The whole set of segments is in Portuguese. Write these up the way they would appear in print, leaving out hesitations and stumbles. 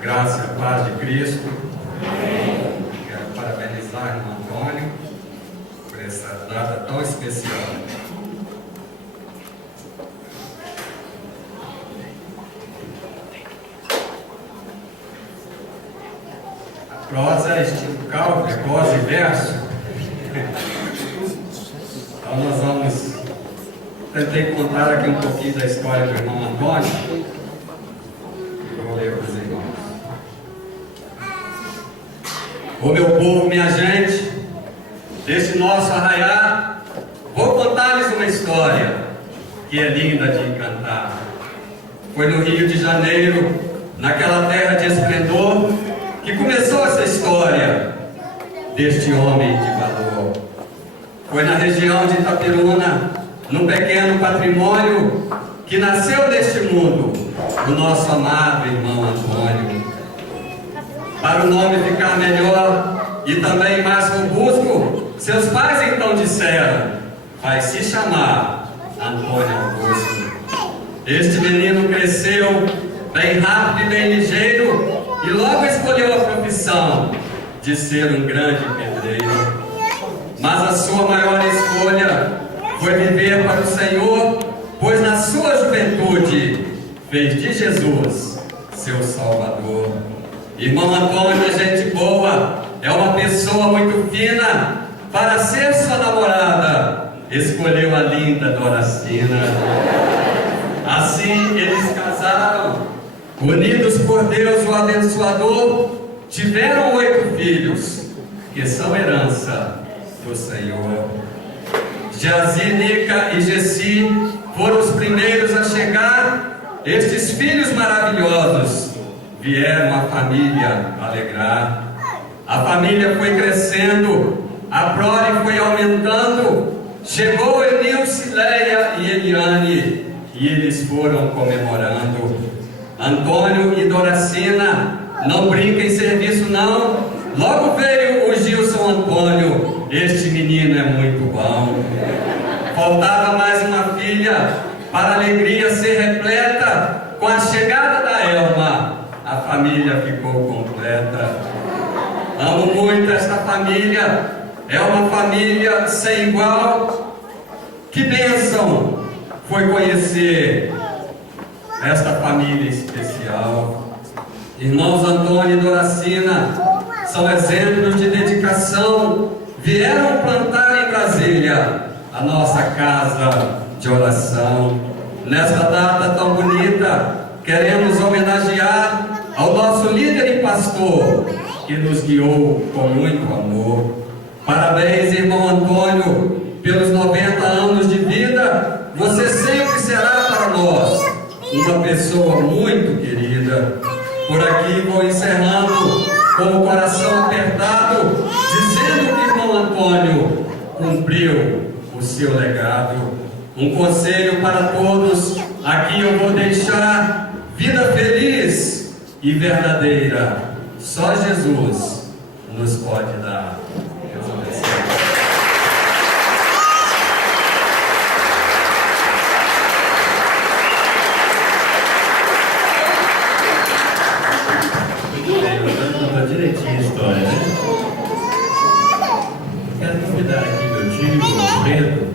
graça e a paz de Cristo. Quero parabenizar o irmão Antônio por essa data tão especial. A prosa é estilo calco, é prosa e verso. Então nós vamos... Tentei contar aqui um pouquinho da história do irmão Antônio. Vou ler para os irmãos. Ô meu povo, minha gente, desse nosso arraiar, vou contar-lhes uma história que é linda de encantar. Foi no Rio de Janeiro, naquela terra de esplendor, que começou essa história deste homem de valor. Foi na região de Itapiruna, num pequeno patrimônio, que nasceu neste mundo o nosso amado irmão Antônio. Para o nome ficar melhor e também mais robusto, seus pais então disseram: vai se chamar Antônio Augusto. Este menino cresceu bem rápido e bem ligeiro e logo escolheu a profissão de ser um grande pedreiro. Mas a sua maior escolha foi viver para o Senhor, pois na sua juventude fez de Jesus seu Salvador. Irmão Antônio é gente boa, é uma pessoa muito fina. Para ser sua namorada, escolheu a linda Doracina. Assim eles casaram, unidos por Deus o abençoador, tiveram 8 filhos, que são herança do Senhor. Jazi, Nica e Gessi foram os primeiros a chegar. Estes filhos maravilhosos vieram a família alegrar. A família foi crescendo, a prole foi aumentando. Chegou Enilce, Leia e Eliane, e eles foram comemorando. Antônio e Doracina, não brinca em serviço não. Logo veio o Gilson Antônio, este menino é muito bom. Faltava mais uma filha, para a alegria ser repleta. Com a chegada da Elma, a família ficou completa. Amo muito esta família, é uma família sem igual. Que bênção foi conhecer esta família especial. Irmãos Antônio e Doracina são exemplos de dedicação. Vieram plantar em Brasília a nossa casa de oração. Nesta data tão bonita, queremos homenagear ao nosso líder e pastor, que nos guiou com muito amor. Parabéns, irmão Antônio, pelos 90 anos de vida. Você sempre será para nós uma pessoa muito querida. Por aqui vou encerrando com o coração apertado, dizendo que irmão Antônio cumpriu o seu legado. Um conselho para todos, aqui eu vou deixar: vida feliz e verdadeira, só Jesus nos pode dar. Deus abençoe. Muito bem, eu contar direitinho a história, né? Quero convidar aqui meu tio, o Pedro.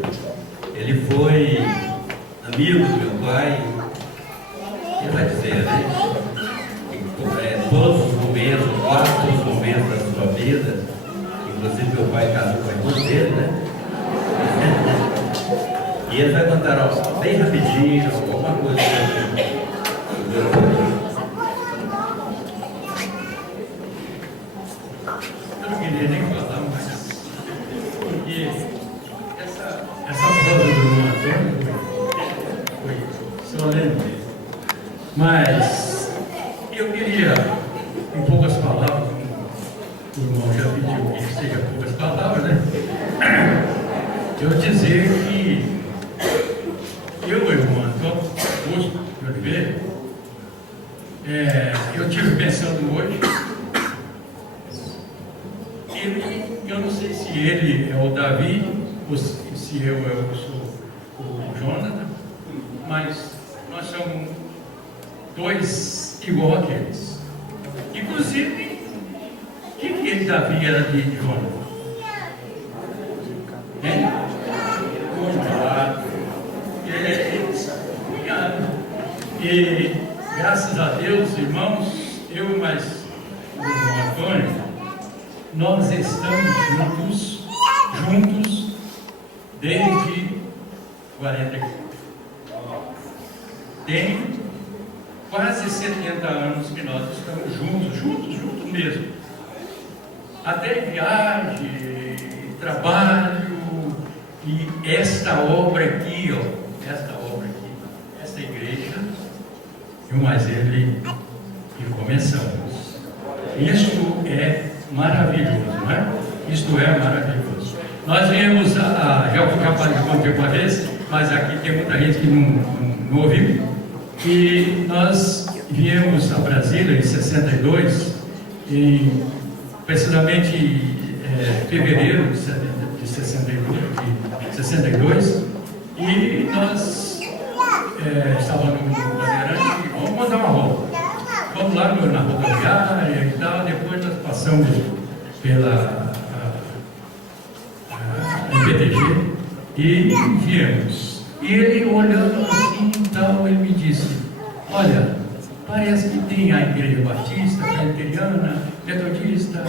Ele foi amigo do meu pai. Ele vai dizer, né? Todos os momentos, quase todos os momentos da sua vida, inclusive meu pai casou com a irmã dele, né? E ele vai contar bem rapidinho, alguma coisa. Eu não queria nem falar mais, porque essa prova do irmão Antônio foi solene. Mas eu queria, em poucas palavras, o irmão já pediu que seja poucas palavras, né? Eu dizer que eu, irmão Antônio Augusto de Oliveira, eu estive pensando hoje, eu não sei se ele é o Davi, ou se eu sou o Jonathan, mas nós somos dois igual aqueles. Inclusive, o que ele Davi era de Jonas? Hein? Cunhado. Cunhado. E graças a Deus, irmãos, eu e mais o irmão Antônio, nós estamos juntos desde 44. Tem quase 70 anos que nós estamos juntos mesmo. Até em viagem, trabalho, e esta obra aqui, esta igreja, eu mais ele, e começamos. Isto é maravilhoso, não é? Isto é maravilhoso. Nós viemos já participamos uma vez, mas aqui tem muita gente que não ouviu. E nós viemos a Brasília em 62, precisamente em fevereiro de 62, e nós estávamos no Bandeirante e vamos mandar uma volta. Vamos lá na rodoviária e tal, depois nós passamos pela IPTG e viemos. E ele olhando assim e tal, ele me disse: olha, parece que tem a igreja batista, presbiteriana, metodista,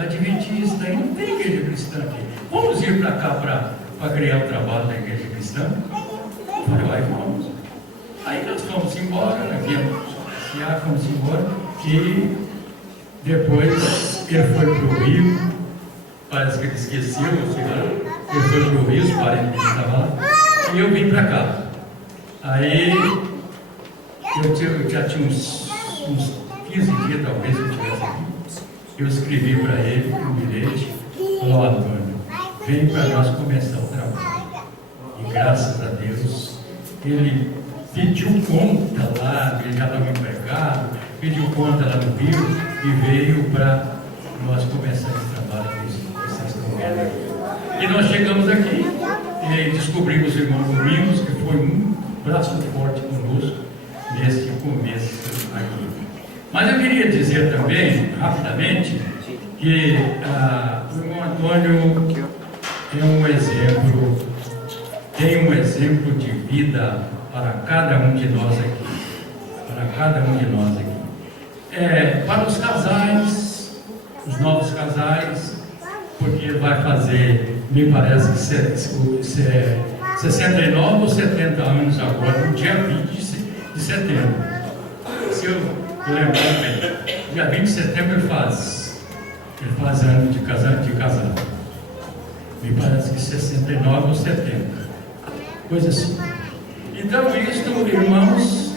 adventista, e não tem igreja cristã aqui. Vamos ir para cá para criar o trabalho da igreja cristã? Eu falei: vai, vamos. Aí nós fomos embora, viemos passear, fomos embora, e depois ele foi para o Rio, parece que ele esqueceu, sei lá, ele foi para o Rio, os parentes dele estavam lá. E eu vim para cá. Aí eu já tinha uns 15 dias, talvez eu tivesse aqui. Eu escrevi para ele um bilhete: ó, Antônio, vem para nós começar o trabalho. E graças a Deus, ele pediu conta lá, ele já estava empregado, pediu conta lá no Rio e veio para nós começar esse trabalho que vocês estão vendo aqui. E nós chegamos aqui e descobrimos o irmão Domingos, que foi um braço forte conosco nesse começo aqui. Mas eu queria dizer também, rapidamente, que o irmão Antônio é um exemplo, tem um exemplo de vida para cada um de nós aqui. Para cada um de nós aqui. Para os casais, os novos casais, porque ele vai fazer, me parece que 69 ou 70 anos agora, no dia 20 de setembro. Se eu lembrar bem, dia 20 de setembro ele faz ano de casado. Me parece que 69 ou 70. Coisa assim. Então, isto, irmãos,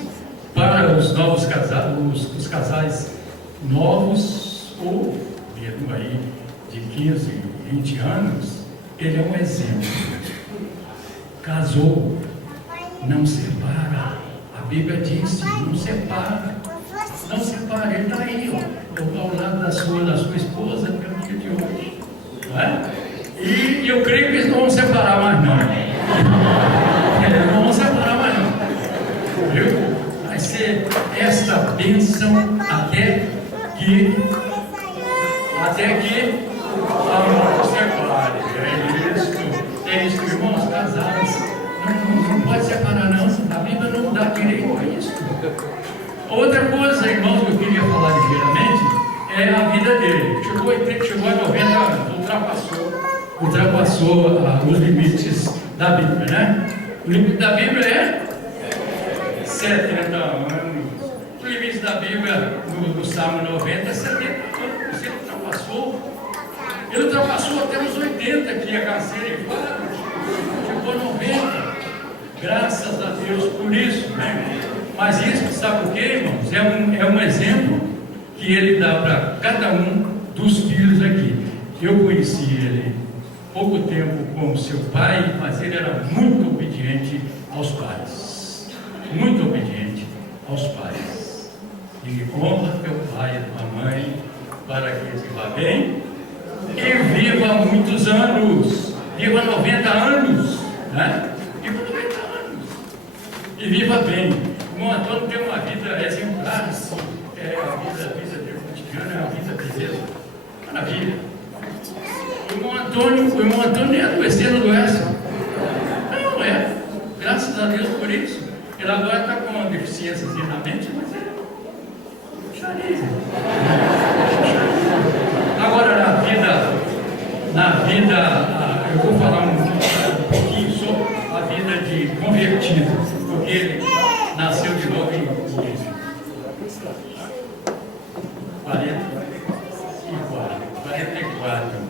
para os novos casados, os casais novos, ou mesmo aí de 15, 20 anos, ele é um exemplo. Casou, não separa. A Bíblia diz: não separa. Não separa. Ele está aí, ó, ao lado da sua esposa, pelo dia de hoje. Não é? E eu creio que eles não vão separar mais, não. Não vão separar mais, não. Viu? Vai ser esta bênção até que a morte separe. É isso, irmãos, casados. Não pode separar, não. A Bíblia não dá direito a isso. Outra coisa, irmãos, que eu queria falar ligeiramente é a vida dele. Chegou a 90 anos, ultrapassou os limites da Bíblia, né? O limite da Bíblia é 70 anos. O limite da Bíblia no Salmo 90 é 70 anos. Ele ultrapassou até os 80, que ia canseira e fado. Chegou a 90. Graças a Deus por isso, né? Mas isso, sabe por quê, irmãos? É um exemplo que ele dá para cada um dos filhos aqui. Eu conheci ele pouco tempo como seu pai, mas ele era muito obediente aos pais. Muito obediente aos pais. E honra teu pai e tua mãe, para que ele vá bem e viva muitos anos. Viva 90 anos, né? Viva 90 anos. E viva bem. O irmão Antônio tem uma vida exemplar, a vida dele. cotidiano, é a vida de Deus. Maravilha. O irmão Antônio nem adoecer, não adoece. Não é. Graças a Deus por isso. Ele agora está com uma deficiência na mente, mas é charisma. Agora na vida, eu vou falar um pouquinho sobre a vida de convertido, porque ele nasceu de novo em 44.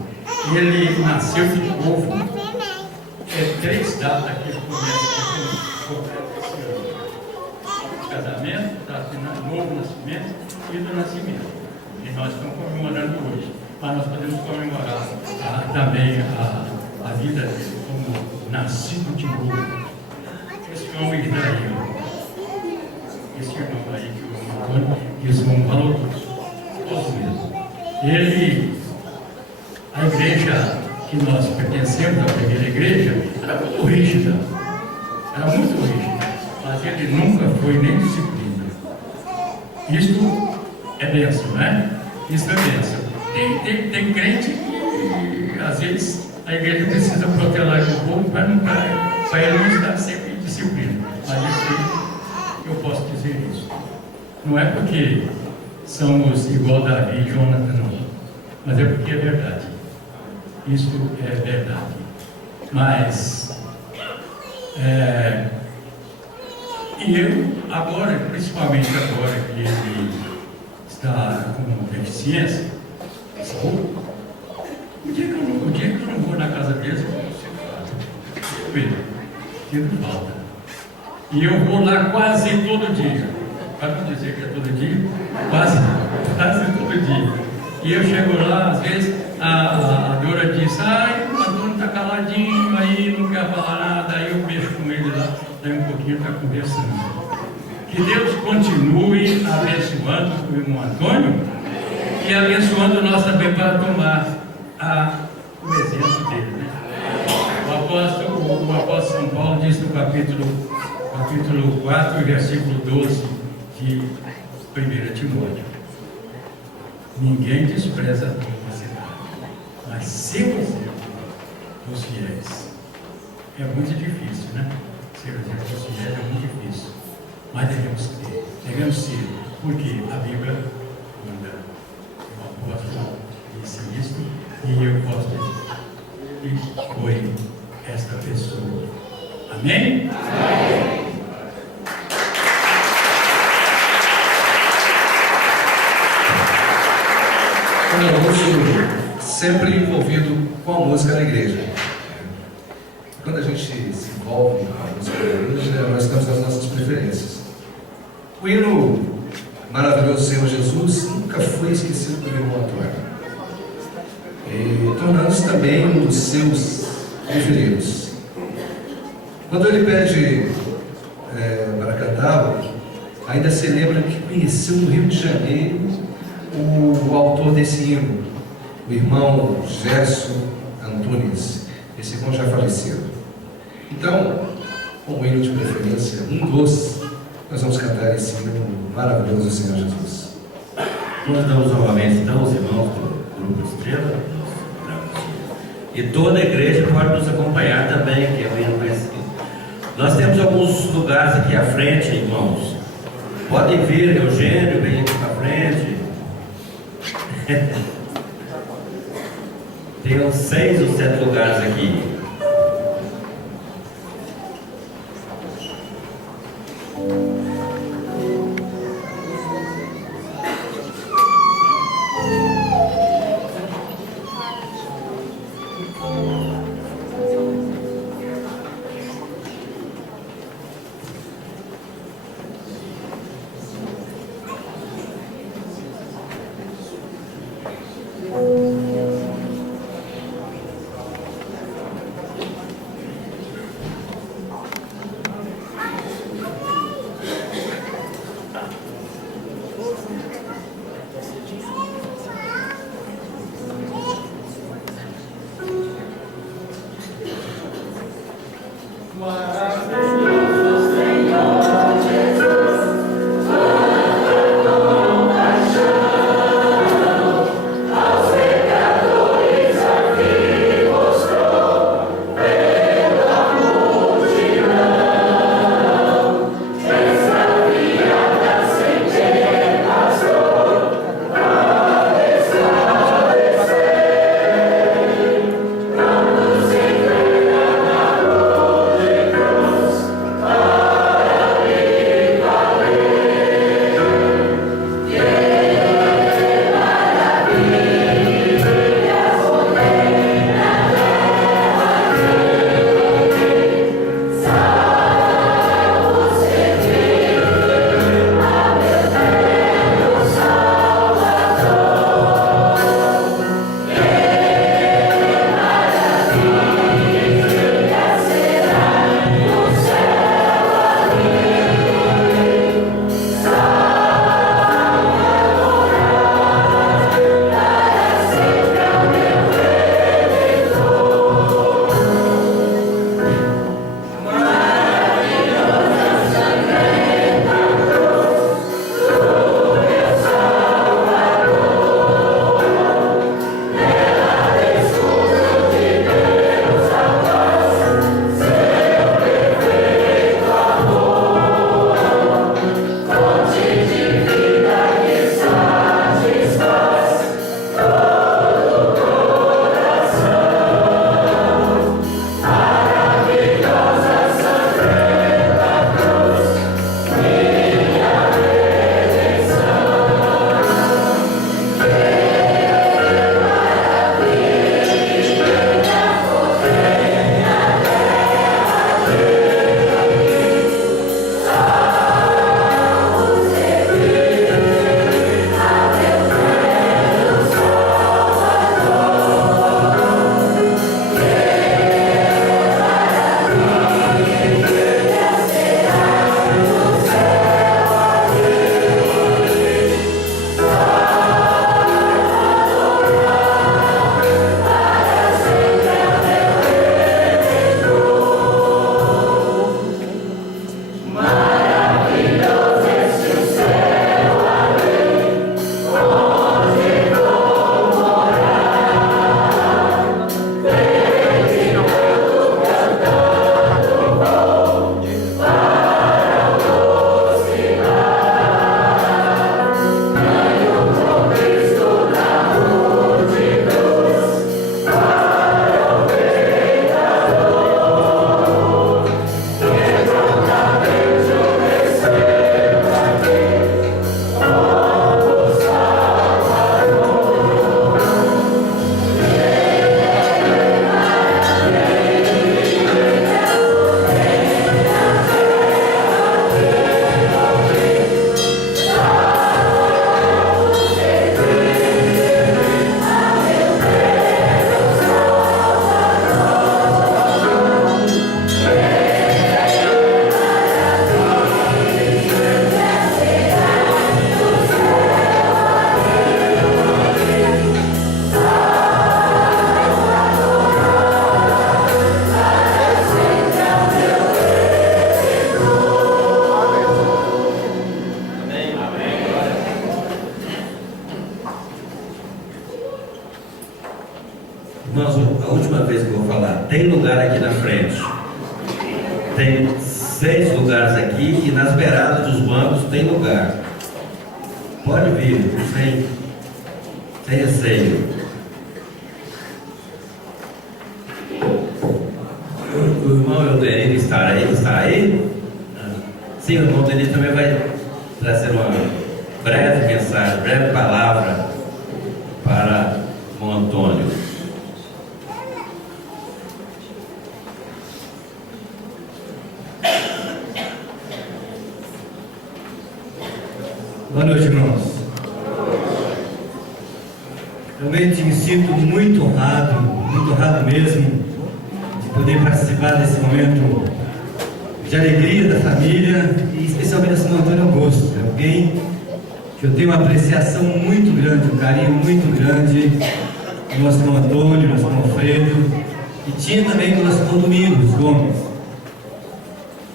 Ele nasceu de novo. É 3 datas que ele começa o casamento, novo nascimento e do nascimento. E nós estamos comemorando hoje. Mas nós podemos comemorar também a vida dele como nascido de novo. Esse homem daí, esse irmão aí que o irmão Antônio, esse irmão valoroso, todos mesmo. A igreja que nós pertencemos, a primeira igreja, era muito rígida, mas ele nunca foi nem disciplina. Isto é bênção, né? Isso é bênção. Tem crente que às vezes a igreja precisa protelar o povo para ele não estar sempre em disciplina. Mas eu posso dizer isso. Não é porque somos igual Davi e Jonathan, não. Mas é porque é verdade. Isso é verdade. Mas e eu agora, principalmente agora que ele está com deficiência de saúde, o dia que eu não vou na casa deles, eu sinto falta. E eu vou lá quase todo dia. Para não dizer que é todo dia, quase todo dia. E eu chego lá, às vezes, a Dora diz, o Antônio está caladinho, aí não quer falar nada, aí eu mexo com ele lá, daí um pouquinho está conversando. Que Deus continue abençoando o irmão Antônio e abençoando nós também para tomar o exemplo dele. Né? O apóstolo São Paulo diz no capítulo 4, versículo 12 de 1 Timóteo: ninguém despreza a tua mocidade, mas ser o exemplo dos fiéis. É muito difícil, né? Ser o exemplo dos fiéis é muito difícil. Mas devemos ser, porque a Bíblia manda. O apóstolo disse isso, e eu posso dizer que foi esta pessoa. Amém? Amém. Sempre envolvido com a música na igreja. Quando a gente se envolve com a música na igreja, nós temos as nossas preferências. O hino maravilhoso Senhor Jesus nunca foi esquecido do irmão Antônio, tornando-se também um dos seus preferidos. Quando ele pede para cantá-lo, ainda se lembra que conheceu no Rio de Janeiro o autor desse hino, o irmão Gerson Antunes. Esse irmão já faleceu. Então, como hino de preferência, nós vamos cantar esse hino maravilhoso, Senhor Jesus. Nós damos novamente então os irmãos do Grupo Estrela, e toda a igreja pode nos acompanhar também, que é o hino conhecido. Nós temos alguns lugares aqui à frente, irmãos. Podem vir, Eugênio, vem aqui para frente. Tem uns 6 ou 7 lugares aqui. Irmãos, a última vez que eu vou falar, tem lugar aqui na frente. Tem 6 lugares aqui e nas beiradas dos bancos tem lugar. Pode vir, sem receio. O irmão Eldenir está aí? Sim, o irmão Eldenir também vai trazer uma breve mensagem, breve palavra para o Antônio. Boa noite, irmãos. Realmente me sinto muito honrado mesmo, de poder participar desse momento de alegria da família e especialmente da São Antônio Augusto. É alguém que eu tenho uma apreciação muito grande, um carinho muito grande do nosso irmão Antônio, nosso irmão Alfredo, e tinha também do nosso irmão Domingos Gomes.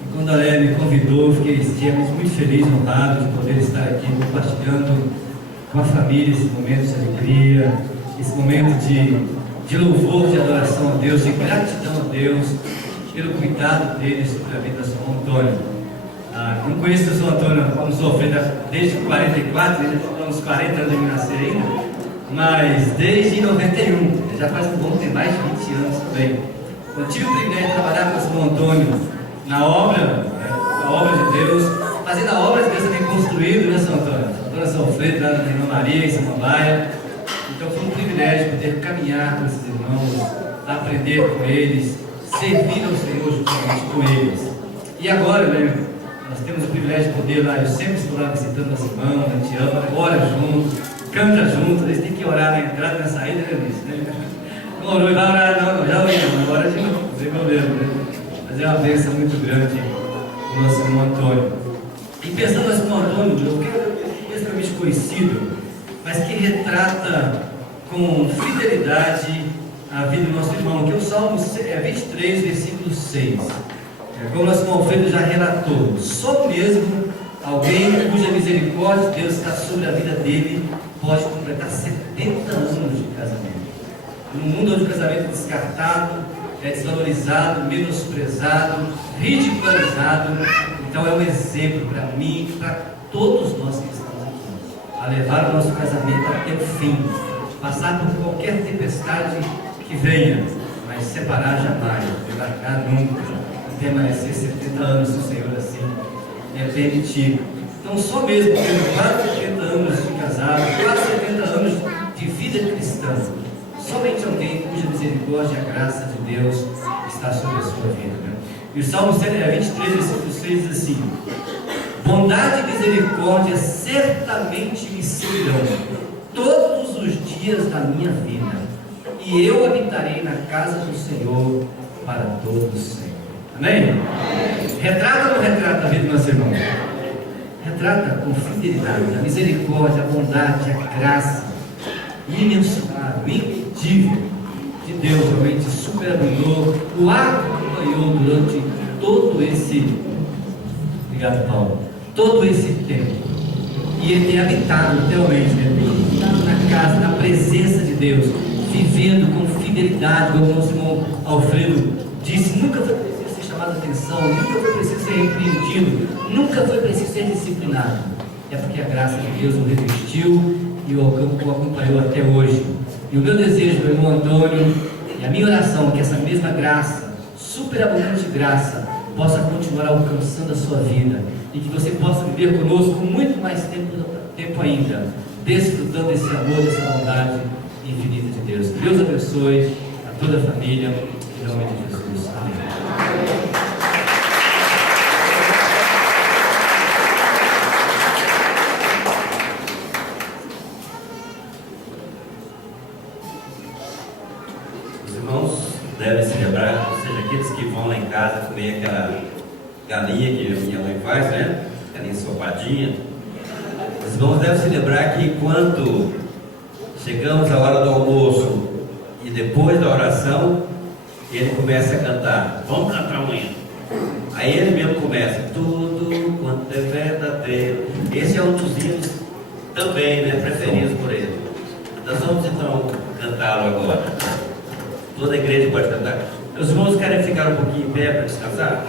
E quando a Léa me convidou, fiquei extremamente muito feliz, honrado de poder estar aqui compartilhando com a família esse momento de alegria, esse momento de louvor, de adoração a Deus, de gratidão a Deus pelo cuidado dele sobre a vida do São Antônio. Não conheço o São Antônio como sofrendo desde 44, ele está uns 40 anos de nascer ainda, mas desde 91, já faz um bom, tem mais de 20 anos também. Eu tive o privilégio de trabalhar com o São Antônio na obra de Deus, fazendo a obra de Deus também construído, né, São Antônio? São Antônio São Alfredo, lá na Irmã Maria, em Samambaia. Então foi um privilégio poder caminhar com esses irmãos, aprender com eles, servir ao Senhor juntamente com eles. E agora, né, nós temos o privilégio de poder lá, eu sempre estou lá visitando as irmãs, a gente ama, ora junto, canta junto, eles têm que orar na entrada e na saída, né? Não orou e vai orar, não, já orou, agora de novo, não tem problema, né? Mas é uma bênção muito grande o nosso irmão Antônio. E pensando no irmão Antônio, eu quero extremamente conhecido, mas que retrata com fidelidade a vida do nosso irmão, que é o Salmo 23, versículo 6. Como o nosso irmão Alfredo já relatou, só mesmo alguém cuja misericórdia de Deus está sobre a vida dele pode completar 70 anos de casamento. Num mundo onde o casamento é descartado, é desvalorizado, menosprezado, ridicularizado, então é um exemplo para mim e para todos nós que estamos aqui, a levar o nosso casamento até o fim, passar por qualquer tempestade que venha, mas separar jamais, largar nunca, permanecer 70 anos se o Senhor assim permitir. Então só mesmo tendo quase 70 anos de casado, quase 70 anos de vida cristã, somente alguém cuja misericórdia e a graça de Deus está sobre a sua vida, né? E o Salmo 23, versículo 6 diz assim: bondade e misericórdia certamente me seguirão todos os dias da minha vida, e eu habitarei na casa do Senhor para todos sempre. Amém? Retrata ou não retrata a vida do nosso irmão? Retrata com fidelidade a misericórdia, a bondade, a graça imensurável, impedível de Deus, realmente superabundou, o acompanhou durante todo esse, obrigado Paulo, todo esse tempo. E ele tem habitado realmente, na casa, na presença de Deus, vivendo com fidelidade, como o nosso irmão Alfredo disse, nunca foi preciso ser chamado a atenção, nunca foi preciso ser repreendido, nunca foi preciso ser disciplinado. É porque a graça de Deus o revestiu e o acompanhou até hoje. E o meu desejo, meu irmão Antônio, e a minha oração é que essa mesma graça, superabundante graça, possa continuar alcançando a sua vida e que você possa viver conosco muito mais tempo ainda, desfrutando desse amor, dessa bondade infinita de Deus. Deus abençoe a toda a família, em nome de Jesus. Amém. Os irmãos devem se lembrar, ou seja, aqueles que vão lá em casa comer aquela galinha que a minha mãe faz, né? Galinha ensopadinha. Os irmãos devem se lembrar que quando chegamos à hora do almoço e depois da oração, ele começa a cantar. Vamos cantar um hino. Aí ele mesmo começa. Tudo quanto é verdadeiro. Esse é um dos hinos também, né? Preferidos por ele. Nós vamos então cantá-lo agora. Toda a igreja pode cantar. Os irmãos querem ficar um pouquinho em pé para descansar?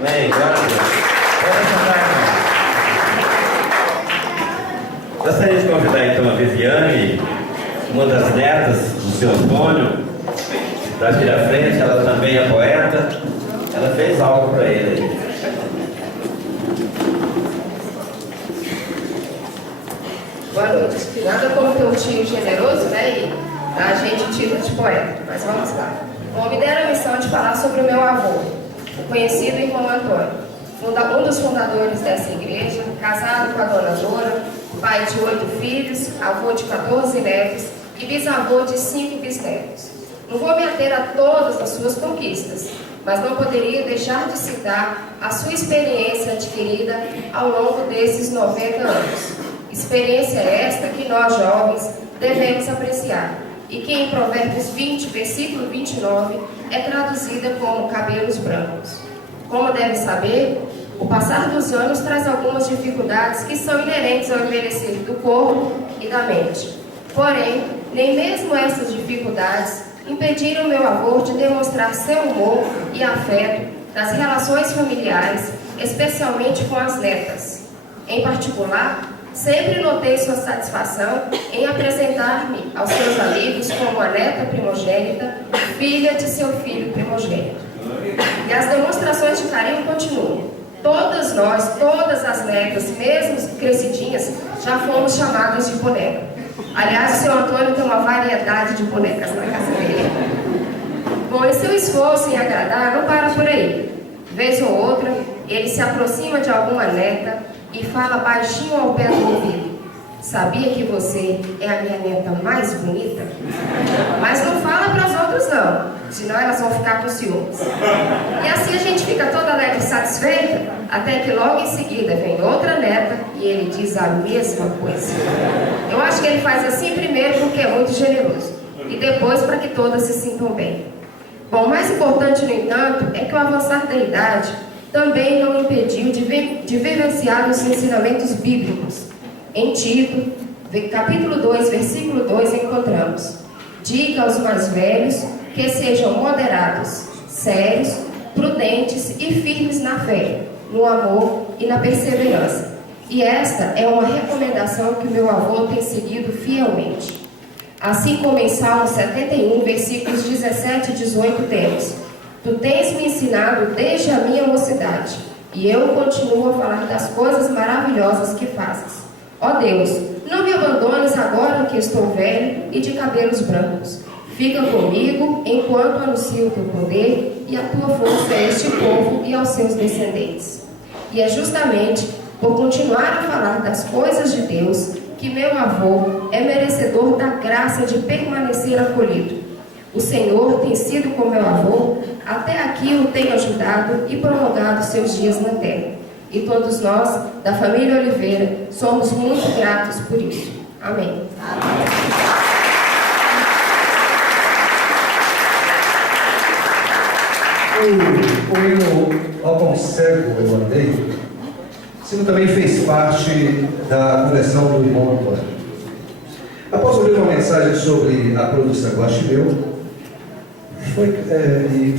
Amém, glória a Deus. Gostaria de convidar então a Viviane, uma das netas do seu Antônio, para vir à frente. Ela também é poeta. Ela fez algo para ele aí. Boa noite. Nada como ter um tio generoso, né? E a gente título de poeta. Mas vamos lá. Bom, me deram a missão de falar sobre o meu avô, o conhecido irmão Antônio, um dos fundadores dessa igreja, casado com a dona Dora, pai de 8 filhos, avô de 14 netos e bisavô de 5 bisnetos. Não vou me ater a todas as suas conquistas, mas não poderia deixar de citar a sua experiência adquirida ao longo desses 90 anos. Experiência esta que nós jovens devemos apreciar e que em Provérbios 20, versículo 29, é traduzida como cabelos brancos. Como deve saber, o passar dos anos traz algumas dificuldades que são inerentes ao envelhecer do corpo e da mente. Porém, nem mesmo essas dificuldades impediram meu avô de demonstrar seu humor e afeto nas relações familiares, especialmente com as netas. Em particular, sempre notei sua satisfação em apresentar-me aos seus amigos como a neta primogênita, filha de seu filho primogênito. E as demonstrações de carinho continuam. Todas nós, todas as netas, mesmo crescidinhas, já fomos chamadas de boneca. Aliás, o seu Antônio tem uma variedade de bonecas na casa dele. Bom, e seu esforço em agradar não para por aí. Vez ou outra, ele se aproxima de alguma neta e fala baixinho ao pé do ouvido: sabia que você é a minha neta mais bonita? Mas não fala para as outras não, senão elas vão ficar com ciúmes. E assim a gente fica toda alegre e satisfeita, até que logo em seguida vem outra neta e ele diz a mesma coisa. Eu acho que ele faz assim primeiro porque é muito generoso, e depois para que todas se sintam bem. Bom, o mais importante, no entanto, é que o avançar da idade também não impediu de vivenciar os ensinamentos bíblicos. Em Tito, capítulo 2, versículo 2, encontramos: diga aos mais velhos que sejam moderados, sérios, prudentes e firmes na fé, no amor e na perseverança. E esta é uma recomendação que meu avô tem seguido fielmente. Assim como em Salmo 71, versículos 17 e 18 temos: Tu tens me ensinado desde a minha mocidade, e eu continuo a falar das coisas maravilhosas que fazes. Ó Deus, não me abandones agora que estou velho e de cabelos brancos. Fica comigo enquanto anuncio o teu poder e a tua força a este povo e aos seus descendentes. E é justamente por continuar a falar das coisas de Deus que meu avô é merecedor da graça de permanecer acolhido. O Senhor tem sido com meu avô, até aqui o tem ajudado e prolongado seus dias na terra. E todos nós, da família Oliveira, somos muito gratos por isso. Amém. O hino Ao Quão Cego Eu Andei, isso também fez parte da conversão do irmão Antônio. Após ouvir uma mensagem sobre a cruz do Saguaxibeu, foi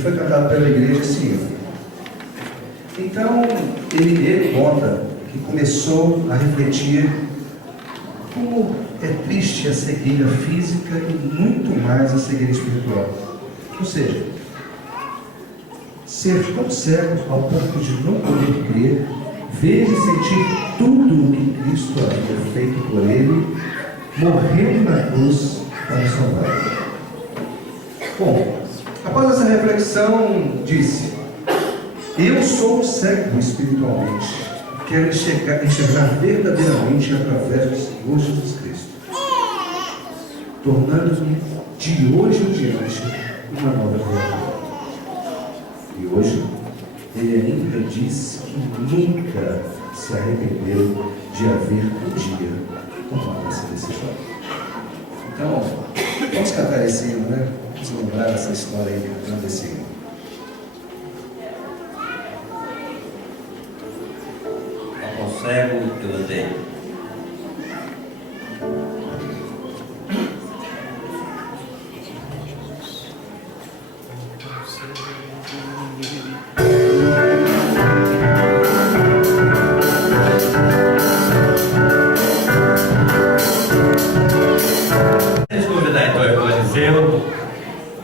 cantado pela igreja esse hino. Então, ele conta que começou a refletir como é triste a cegueira física e muito mais a cegueira espiritual. Ou seja, ser tão cego ao ponto de não poder crer, ver e sentir tudo o que Cristo havia feito por ele, morrendo na cruz para nos salvar. Bom, após essa reflexão, disse: eu sou cego espiritualmente, quero enxergar verdadeiramente através do Senhor Jesus Cristo, tornando-me de hoje em diante uma nova criatura. E hoje, ele ainda diz que nunca se arrependeu de haver um dia tomado essa decisão. Então, vamos cantar esse hino, né? Vamos lembrar essa história aí, cantando esse hino. Ao quão cego eu andei.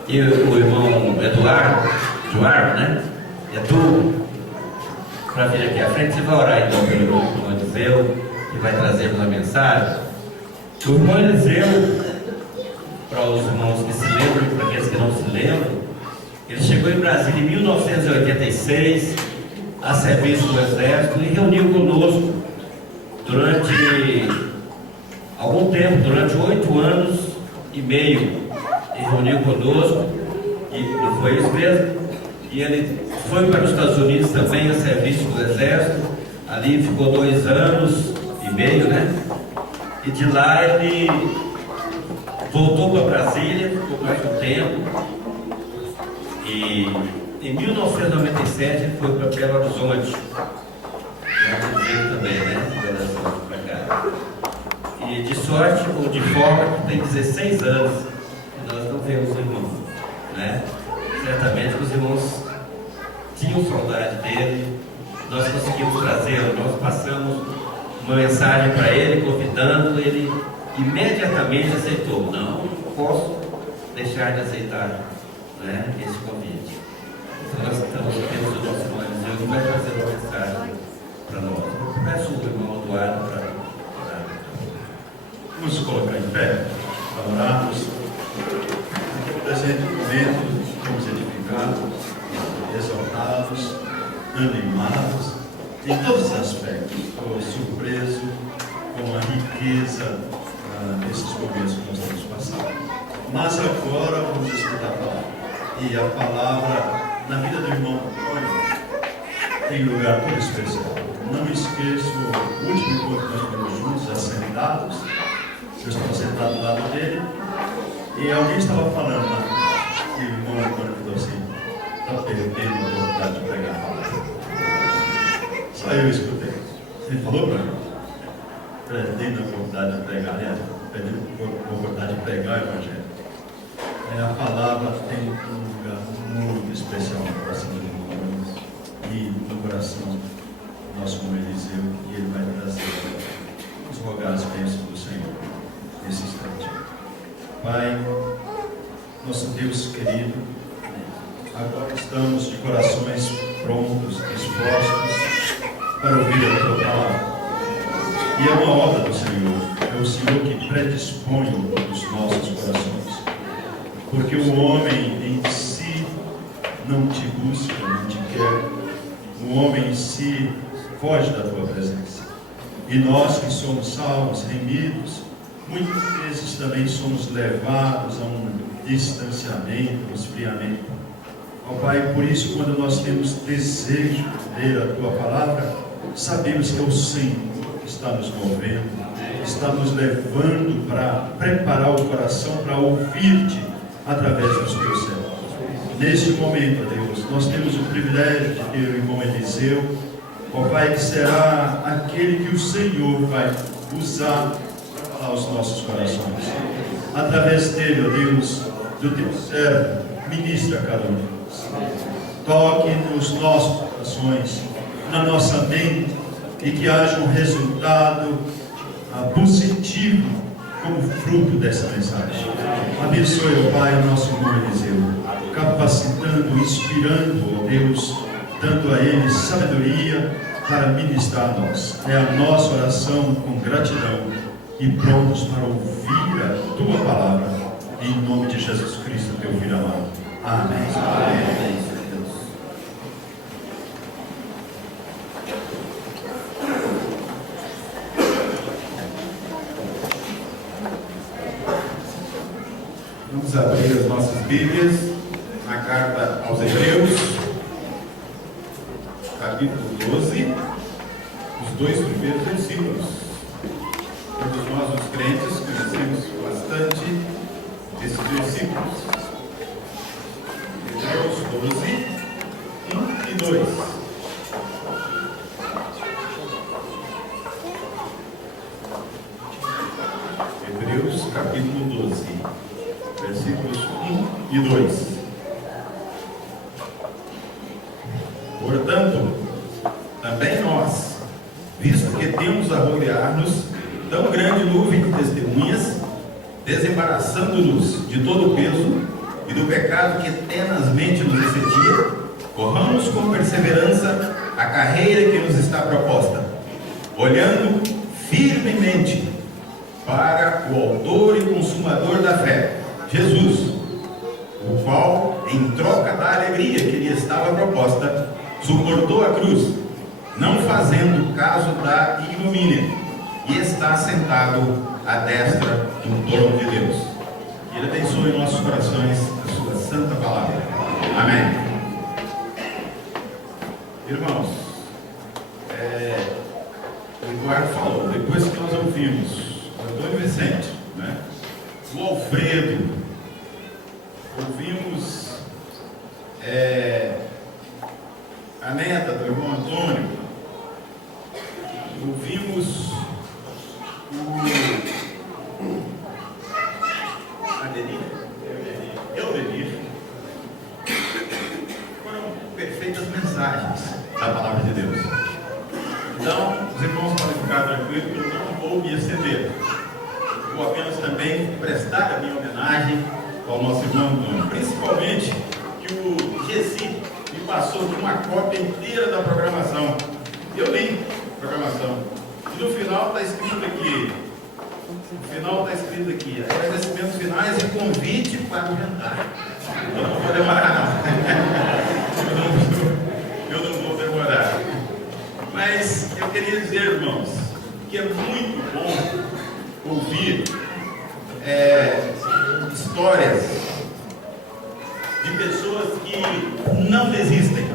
E o irmão Eduardo, né? Para vir aqui à frente, você vai orar então pelo irmão Eliseu, que vai trazer uma mensagem. O irmão Eliseu, para os irmãos que se lembram e para aqueles que não se lembram, ele chegou em Brasília em 1986, a serviço do Exército, e reuniu conosco durante algum tempo, durante 8 anos e meio. Ele reuniu conosco, e não foi isso mesmo, e ele foi para os Estados Unidos também a serviço do Exército, ali ficou 2 anos e meio, né? E de lá ele voltou para Brasília, ficou mais um tempo, e em 1997 ele foi para Belo Horizonte, também, né? Belo Horizonte para cá. E de sorte ou de forma que tem 16 anos que nós não vemos o irmão, né? Certamente os irmãos tinham saudade dele, nós conseguimos trazê-lo, nós passamos uma mensagem para ele, convidando, ele imediatamente aceitou. Não posso deixar de aceitar, né, esse convite. Então nós temos o nosso irmão Eliseu que vai trazer uma mensagem para nós. Eu peço o irmão Eduardo para orar. Vamos nos colocar em pé para orarmos. No presente momento, estamos edificados, exaltados, animados, em todos os aspectos. Estou surpreso com a riqueza desses momentos que nós temos passado. Mas agora vamos escutar a palavra. E a palavra, na vida do irmão Antônio, tem lugar todo especial. Não me esqueço o último encontro que nós tivemos juntos, assentados. Eu estava sentado do lado dele e alguém estava falando lá. E o irmão Antônio falou assim: está perdendo a vontade de pregar a palavra. Só eu escutei. Ele falou para mim: perdendo a vontade de pregar, aliás, perdendo a vontade de pregar o Evangelho. A palavra tem um lugar muito especial no coração do irmão. coração do nosso irmão Eliseu e ele vai trazer os rogar as bênçãos do Senhor nesse instante. Pai, nosso Deus querido, agora estamos de corações prontos, dispostos para ouvir a Tua palavra. E é uma obra do Senhor, é o Senhor que predispõe os nossos corações. Porque o homem em si não te busca, não te quer. O homem em si foge da Tua presença. E nós que somos salvos, remidos, muitas vezes também somos levados a um distanciamento, um esfriamento. Ó Pai, por isso quando nós temos desejo de ler a Tua palavra, sabemos que é o Senhor que está nos movendo, está nos levando para preparar o coração para ouvir-te através dos Teus servos. Neste momento, ó Deus, nós temos o privilégio de ter o irmão Eliseu, ó Pai, que será aquele que o Senhor vai usar para falar aos nossos corações. Através dele, ó Deus, do Teu servo, ministra a cada um de nós. Toque nos nossos corações, na nossa mente, e que haja um resultado positivo como fruto dessa mensagem. Abençoe, ó Pai, o nosso irmão Eliseu, capacitando, inspirando, ó Deus, dando a ele sabedoria para ministrar a nós. É a nossa oração com gratidão e prontos para ouvir a Tua palavra, em nome de Jesus Cristo, Teu Filho amado. Amém. Amém. Vamos abrir as nossas Bíblias na carta aos Hebreus, capítulo 12, os 2 primeiros versículos. Todos nós, os crentes, conhecemos bastante esses versículos. Hebreus 12, 1 e 2. Hebreus capítulo 12, versículos 1 e 2. Portanto, também nós, visto que temos a rodear-nos tão grande nuvem de testemunhas, desembaraçando-nos de todo o peso e do pecado que tenazmente nos assedia, corramos com perseverança a carreira que nos está proposta, olhando firmemente para o autor e consumador da fé, Jesus, o qual, em troca da alegria que lhe estava proposta, suportou a cruz, não fazendo caso da ignomínia, e está sentado à destra do trono de Deus. Que Ele abençoe em nossos corações a sua santa palavra. Amém. Irmãos, o Eduardo falou, depois que nós ouvimos o Antônio Vicente, né, o Alfredo, ouvimos a neta do irmão Antônio, ouvimos Eudenir, foram perfeitas mensagens da palavra de Deus. Então, os irmãos podem ficar tranquilos que eu não vou me exceder. Vou apenas também prestar a minha homenagem ao nosso irmão Antônio, principalmente que o Gessi me passou de uma cópia inteira da programação. Eu li a programação. E no final está escrito aqui, agradecimentos finais e convite para o jantar. Eu não vou demorar não. Eu não vou demorar. Mas eu queria dizer, irmãos, que é muito bom ouvir histórias de pessoas que não desistem,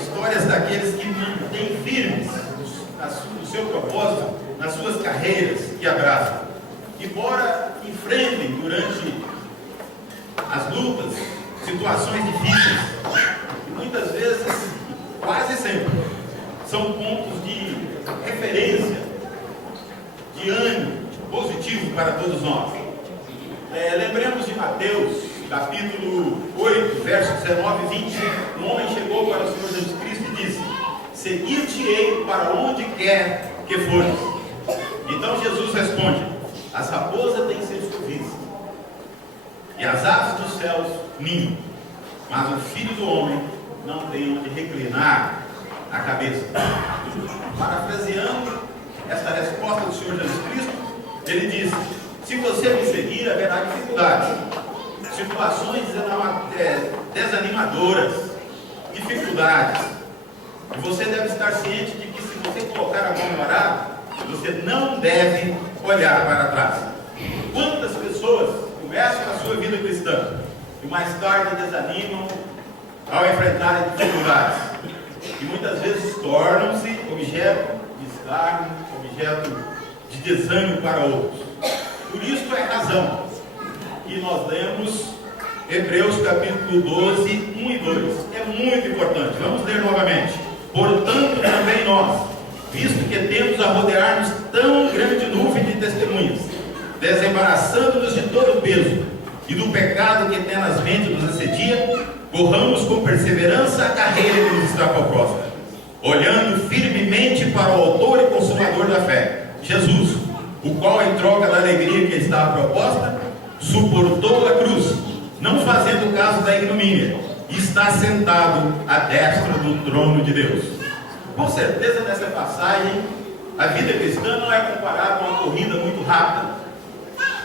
histórias daqueles que mantêm firmes o seu propósito nas suas carreiras que abraçam, embora enfrentem durante as lutas situações difíceis, e muitas vezes, quase sempre, são pontos de referência, de ânimo positivo para todos nós. Lembremos de Mateus capítulo 8, versos 19 e 20, um homem chegou para o Senhor Jesus Cristo e disse: seguir-te-ei para onde quer que fores. Então Jesus responde: as raposas têm seus covis, e as aves dos céus ninham, mas o Filho do Homem não tem onde reclinar a cabeça. Parafraseando esta resposta do Senhor Jesus Cristo, ele diz: se você me seguir, haverá dificuldades, situações desanimadoras, dificuldades. E você deve estar ciente de que se você colocar a mão no arado, você não deve olhar para trás. Quantas pessoas começam a sua vida cristã e mais tarde desanimam ao enfrentarem dificuldades, e muitas vezes tornam-se objeto de escárnio, objeto de desânimo para outros. Por isso é a razão que nós lemos Hebreus capítulo 12, 1 e 2. É muito importante. Vamos ler novamente. Portanto, também nós, visto que temos a rodear-nos tão grande nuvem de testemunhas, desembaraçando-nos de todo o peso e do pecado que tenazmente nos assedia, corramos com perseverança a carreira que nos está proposta, olhando firmemente para o autor e consumador da fé, Jesus, o qual, em troca da alegria que estava proposta, suportou a cruz, não fazendo caso da ignomínia, e está sentado à destra do trono de Deus. Com certeza, nessa passagem, a vida cristã não é comparada a uma corrida muito rápida.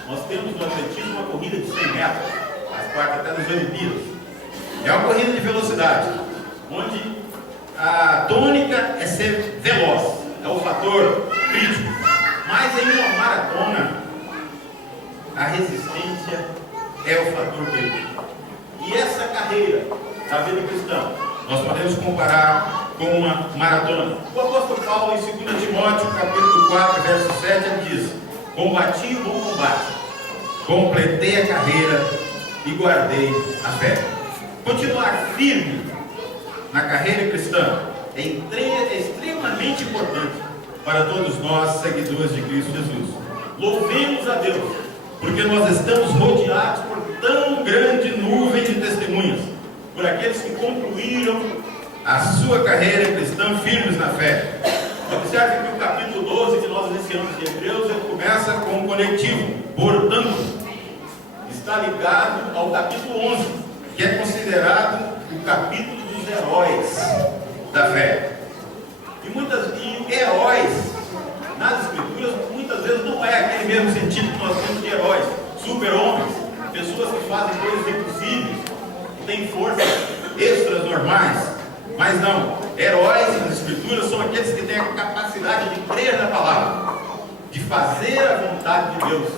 Nós temos no atletismo uma corrida de 100 metros, faz parte até das Olimpíadas. É uma corrida de velocidade, onde a tônica é ser veloz, é o fator crítico. Mas em uma maratona, a resistência é o fator crítico. E essa carreira da vida cristã, nós podemos comparar com uma maratona. O apóstolo Paulo, em 2 Timóteo, capítulo 4, verso 7, ele diz: combati o bom combate, completei a carreira e guardei a fé. Continuar firme na carreira cristã é extremamente importante para todos nós, seguidores de Cristo Jesus. Louvemos a Deus, porque nós estamos rodeados por tão grande nuvem de testemunhas, por aqueles que concluíram a sua carreira cristã firmes na fé. Observe que o capítulo 12 que nós iniciamos de Hebreus, ele começa com um conectivo, portanto, está ligado ao capítulo 11, que é considerado o capítulo dos heróis da fé. E heróis nas escrituras muitas vezes não é aquele mesmo sentido que nós temos de heróis, super-homens, pessoas que fazem coisas impossíveis, que têm forças extras normais. Mas não, heróis nas escrituras são aqueles que têm a capacidade de crer na palavra, de fazer a vontade de Deus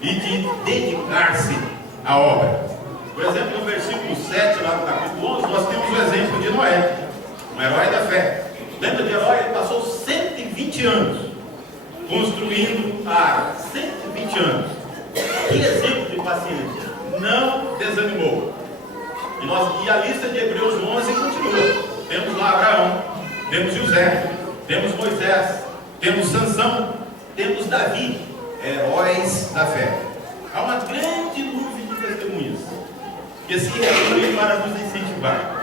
e de dedicar-se à obra. Por exemplo, no versículo 7 lá do capítulo 11, nós temos o exemplo de Noé, um herói da fé. Lembra de Herói? Ele passou 120 anos construindo a arca. 120 anos. Que exemplo de paciência. Não desanimou. E a lista de Hebreus 11 continua. Temos lá Abraão, temos José, temos Moisés, temos Sansão, temos Davi, heróis da fé. Há uma grande nuvem de testemunhas que se reúnem para nos incentivar.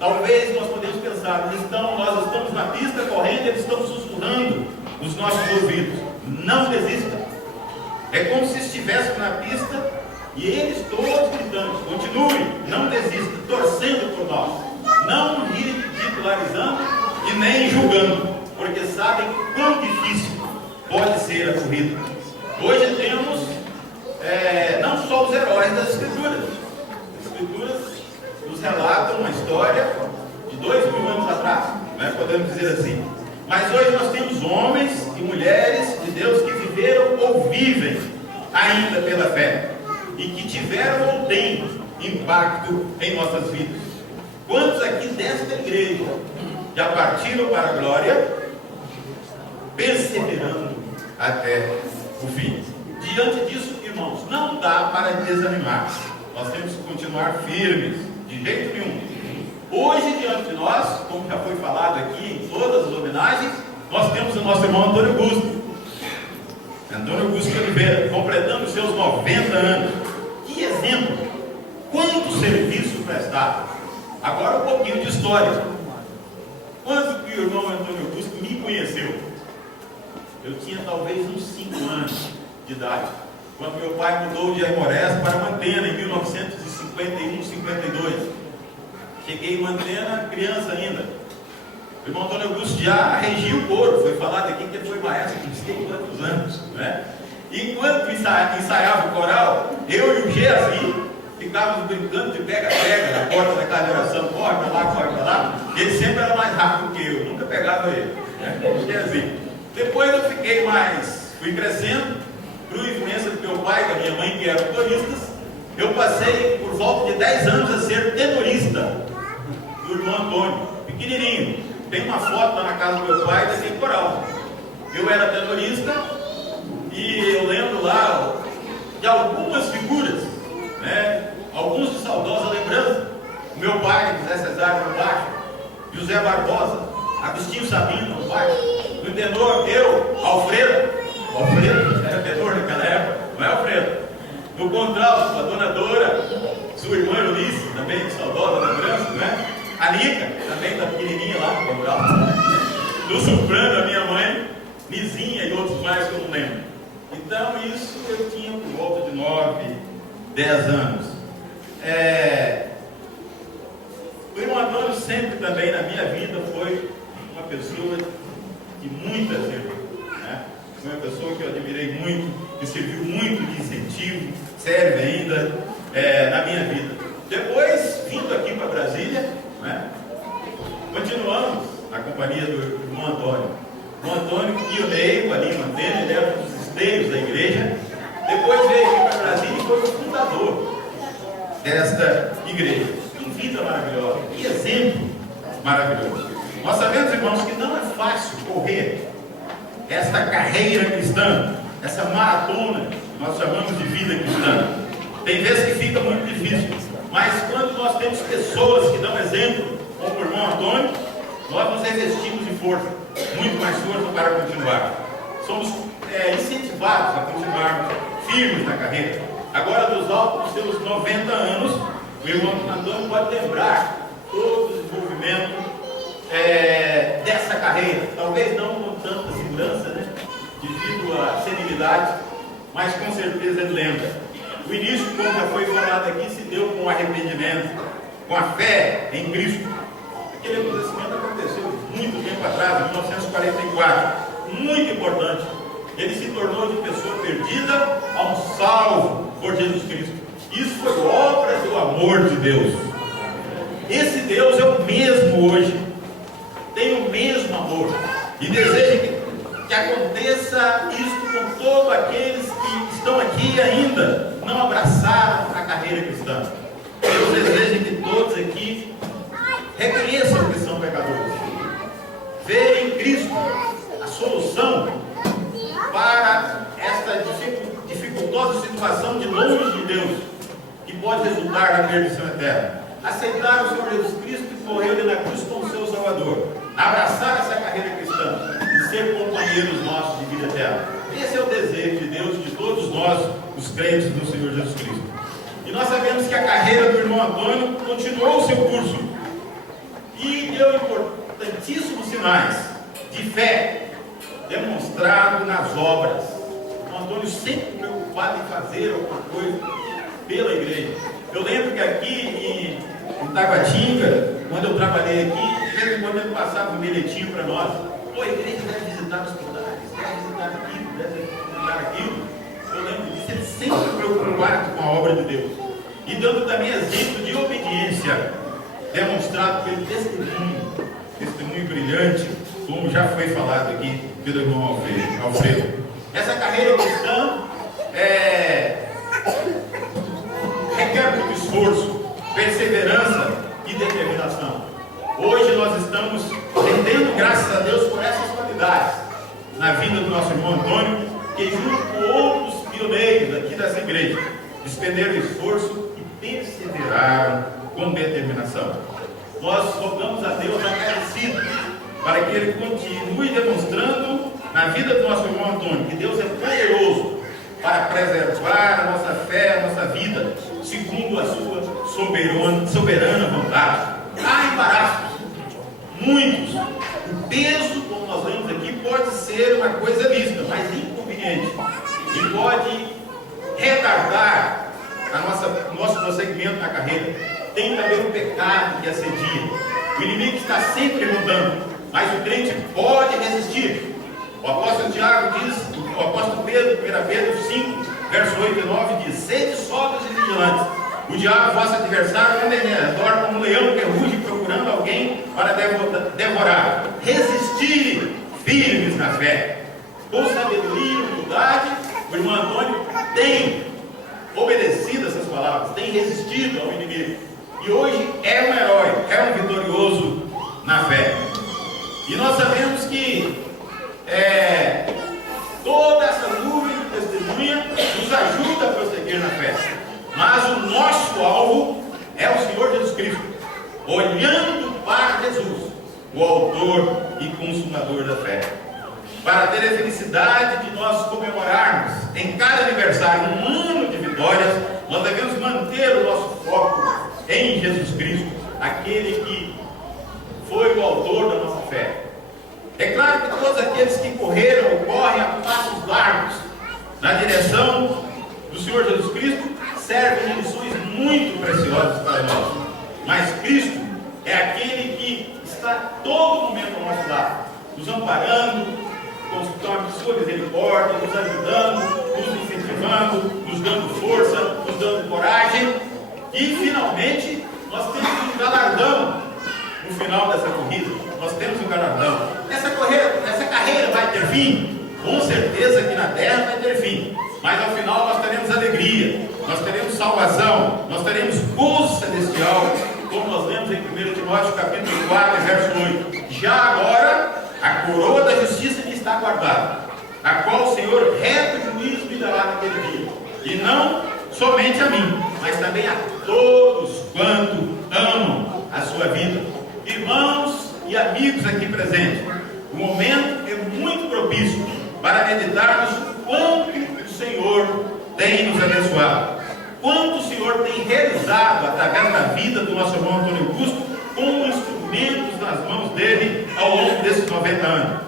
Talvez nós podemos pensar, nós estamos na pista correndo, eles estão sussurrando nos nossos ouvidos. Não desista. É como se estivéssemos na pista e eles todos gritando: continue, não desista, torcendo por nós, não ridicularizando e nem julgando, porque sabem quão difícil pode ser a corrida. Hoje temos não só os heróis das Escrituras. As Escrituras nos relatam uma história de 2000 anos atrás, né? Podemos dizer assim. Mas hoje nós temos homens e mulheres de Deus que viveram ou vivem ainda pela fé e que tiveram ou têm impacto em nossas vidas. Quantos aqui desta igreja já partiram para a glória, perseverando até o fim? Diante disso, irmãos, não dá para desanimar. Nós temos que continuar firmes, de jeito nenhum. Hoje, diante de nós, como já foi falado aqui em todas as homenagens, nós temos o nosso irmão Antônio Augusto. Antônio Augusto de Oliveira, completando os seus 90 anos. Que exemplo muito serviço prestado. Agora um pouquinho de história. Quando que o irmão Antônio Augusto me conheceu? Eu tinha talvez uns 5 anos de idade, quando meu pai mudou de Aimorés para Mantena em 1951, 52. Cheguei em Mantena, criança ainda. O irmão Antônio Augusto já regia o coro, foi falado aqui que ele foi maestro de sei quantos anos, né? E enquanto ensaiava o coral, eu e o Geazi ficávamos brincando de pega-pega na porta da casa de oração, corre para lá, corre para lá. Ele sempre era mais rápido que eu, nunca pegava ele, né? O Geazi. Depois eu fiquei fui crescendo, por influência do meu pai e da minha mãe, que eram coristas. Eu passei por volta de 10 anos a ser tenorista do irmão Antônio, pequenininho. Tem uma foto lá na casa do meu pai daquele coral. Eu era tenorista e eu lembro lá de algumas figuras, né? Alguns de saudosa lembrança. O meu pai, José Cesário no baixo, José Barbosa, Agostinho Sabino no baixo, no tenor, eu, Alfredo era tenor naquela época, não é Alfredo? No contralto, a dona Dora, sua irmã Eunice, também de saudosa lembrança, né? A Nica, também da pequenininha lá no contralto. No soprano, a minha mãe, Nizinha e outros mais que eu não lembro. Então, isso eu tinha por volta de 9, 10 anos. O irmão Antônio sempre também na minha vida foi uma pessoa de muita serviço, né? Foi uma pessoa que eu admirei muito, que serviu muito de incentivo, serve ainda na minha vida. Depois, vindo aqui para Brasília, né? Continuamos na companhia do irmão Antônio. O irmão Antônio, pioneiro ali em Mantena, ele era um dos esteios da igreja. Depois veio aqui para Brasília e foi o fundador desta igreja. Que vida maravilhosa, que exemplo maravilhoso. Nós sabemos, irmãos, que não é fácil correr esta carreira cristã, essa maratona que nós chamamos de vida cristã. Tem vezes que fica muito difícil, mas quando nós temos pessoas que dão exemplo, como o irmão Antônio, nós nos revestimos de força, muito mais força para continuar. Somos incentivados a continuarmos firmes na carreira. Agora, dos altos dos seus 90 anos, o irmão Antônio pode lembrar todo o desenvolvimento dessa carreira. Talvez não com tanta segurança, né? Devido à senilidade, mas com certeza ele lembra. O início, como já foi falado aqui, se deu com o arrependimento, com a fé em Cristo. Aquele acontecimento aconteceu muito tempo atrás, em 1944. Muito importante. Ele se tornou de pessoa perdida a um salvo por Jesus Cristo. Isso foi obra do amor de Deus. Esse Deus é o mesmo hoje. Tem o mesmo amor. E deseja que aconteça isso com todos aqueles que estão aqui e ainda não abraçaram a carreira cristã. Deus deseja que todos aqui reconheçam que são pecadores. Vejam em Cristo a solução para esta dificultosa situação de longe de Deus, que pode resultar na perdição eterna. Aceitar o Senhor Jesus Cristo e morrer na cruz como seu Salvador. Abraçar essa carreira cristã e ser companheiros nossos de vida eterna. Esse é o desejo de Deus, de todos nós, os crentes do Senhor Jesus Cristo. E nós sabemos que a carreira do irmão Antônio continuou o seu curso e deu importantíssimos sinais de fé demonstrado nas obras. O irmão Antônio sempre preocupado em fazer alguma coisa pela igreja. Eu lembro que aqui em Taguatinga, quando eu trabalhei aqui, de vez em quando ele passava um bilhetinho para nós. Pô, a igreja deve visitar hospitais, deve visitar aquilo, deve visitar aquilo. Eu lembro disso, ele sempre preocupado com a obra de Deus. E dando também exemplo de obediência, demonstrado pelo testemunho brilhante, como já foi falado aqui pelo irmão Alfredo. Essa carreira cristã requer muito esforço, perseverança e determinação. Hoje nós estamos rendendo graças a Deus por essas qualidades na vida do nosso irmão Antônio, que junto com outros pioneiros aqui dessa igreja, despenderam esforço e perseveraram com determinação. Nós rogamos a Deus agradecido para que Ele continue demonstrando na vida do nosso irmão Antônio que Deus é poderoso para preservar a nossa fé, a nossa vida, segundo a sua soberana vontade. Há embaraços, muitos. O peso, como nós lemos aqui, pode ser uma coisa lícita, mas inconveniente, e pode retardar o nosso prosseguimento na carreira. Tem também o pecado que assedia. O inimigo está sempre rondando, mas o crente pode resistir. O apóstolo Tiago diz, o apóstolo Pedro, 1 Pedro 5, verso 8 e 9, diz: sede sóbrios e vigilantes. O diabo, vosso adversário, anda em redor como um leão que ruge procurando alguém para devorar. Resistir firmes na fé. Com sabedoria e humildade, o irmão Antônio tem obedecido essas palavras, tem resistido ao inimigo. E hoje é um herói, é um vitorioso na fé. E nós sabemos que toda essa nuvem de testemunha nos ajuda a prosseguir na fé. Mas o nosso alvo é o Senhor Jesus Cristo, olhando para Jesus, o autor e consumador da fé. Para ter a felicidade de nós comemorarmos em cada aniversário um ano de vitórias, nós devemos manter o nosso foco em Jesus Cristo, aquele que foi o autor da nossa fé. É claro que todos aqueles que correram correm a passos largos na direção do Senhor Jesus Cristo servem de lições muito preciosas para nós. Mas Cristo é aquele que está todo momento ao nosso lado, nos amparando, com sua misericórdia, nos ajudando, nos incentivando, nos dando força, nos dando coragem. E finalmente nós temos um galardão no final dessa corrida. Nós temos um galardão. Essa carreira vai ter fim? Com certeza que na terra vai ter fim. Mas ao final nós teremos alegria, nós teremos salvação, nós teremos gozo celestial, como nós lemos em 1 Timóteo capítulo 4, verso 8. Já agora, a coroa da justiça me está guardada, a qual o Senhor reto juízo me dará naquele dia. E não somente a mim, mas também a todos quanto amam a sua vida. Irmãos e amigos aqui presentes, o momento é muito propício para meditarmos quanto o Senhor tem nos abençoado, quanto o Senhor tem realizado através da vida do nosso irmão Antônio Augusto como instrumentos nas mãos dele ao longo desses 90 anos.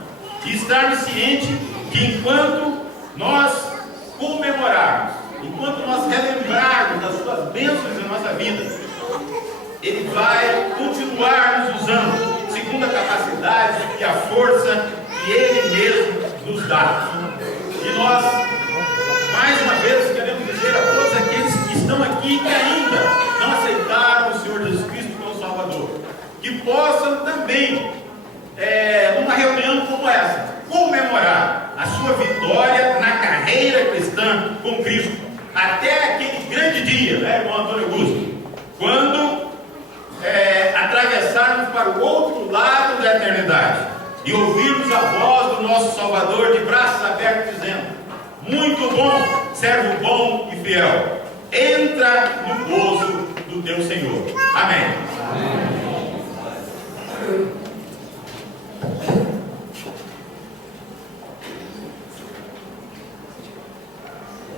E estarmos cientes que enquanto nós comemorarmos, enquanto nós relembrarmos das suas bênçãos em nossa vida, ele vai continuar nos usando segundo a capacidade e a força que ele mesmo nos dá. E nós, mais uma vez, queremos dizer a todos aqueles que estão aqui e que ainda não aceitaram o Senhor Jesus Cristo como Salvador, que possam também, numa reunião como essa, comemorar a sua vitória na carreira cristã com Cristo, até aquele grande dia, né, irmão Antônio Augusto, quando atravessarmos para o outro lado da eternidade e ouvirmos a voz do nosso Salvador de braços abertos dizendo: muito bom, servo bom e fiel, entra no gozo do teu Senhor. Amém.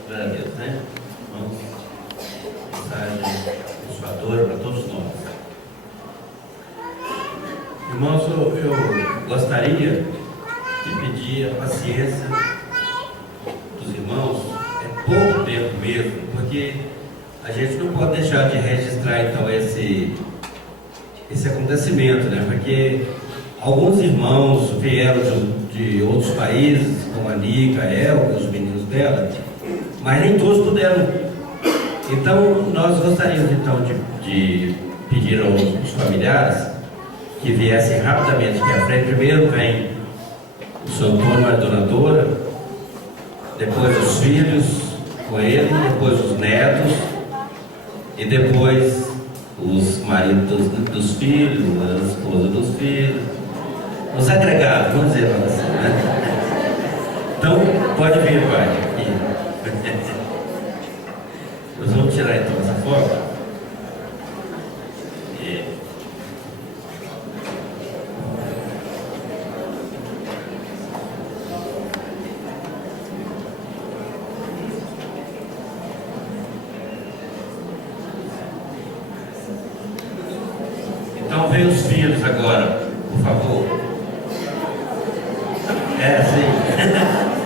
Glória a Deus, né? Vamos mensagem abençoadora para todos nós. Irmãos, eu gostaria de pedir a paciência dos irmãos. É pouco tempo mesmo, porque a gente não pode deixar de registrar então esse acontecimento, né? Porque alguns irmãos vieram de outros países, como a Nica, a El, os meninos dela, mas nem todos puderam. Então nós gostaríamos então de pedir aos familiares que viessem rapidamente aqui à frente. Primeiro vem o Sr. Antônio, a dona Dora, depois os filhos com ele, depois os netos e depois os maridos dos filhos, a esposa dos filhos, os agregados, vamos dizer assim, né? Então pode vir, pai, aqui. Nós vamos tirar então essa foto. Então vem os filhos agora, por favor. Sim.